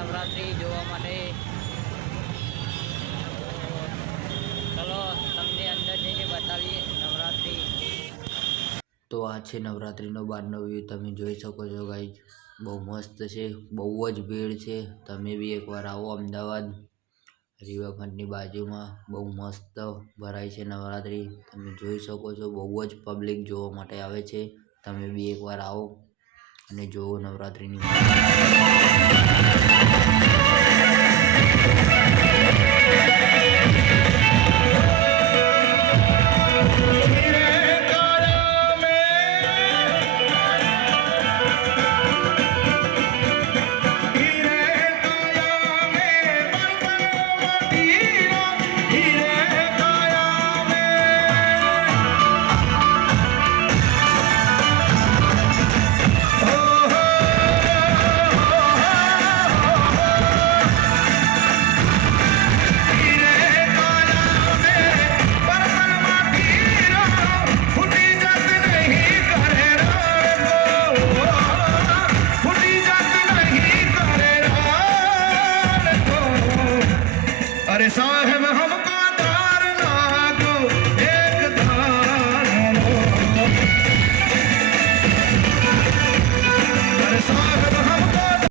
નવરાત્રિ જોવા માટે. ચલો તમને અંદર જઈને બતાવીએ નવરાત્રિ. તો આ છે નવરાત્રિનો બહારનો વ્યૂ, તમે જોઈ શકો છો ગાઈઝ. બહુ મસ્ત છે, બહુ જ ભીડ છે. તમે બી એકવાર આવો અમદાવાદ, રિવરફ્રન્ટની બાજુમાં બહુ મસ્ત ભરાય છે નવરાત્રિ. તમે જોઈ શકો છો, બહુ જ પબ્લિક જોવા માટે આવે છે. તમે બી એકવાર આવો અને જોવો નવરાત્રિની.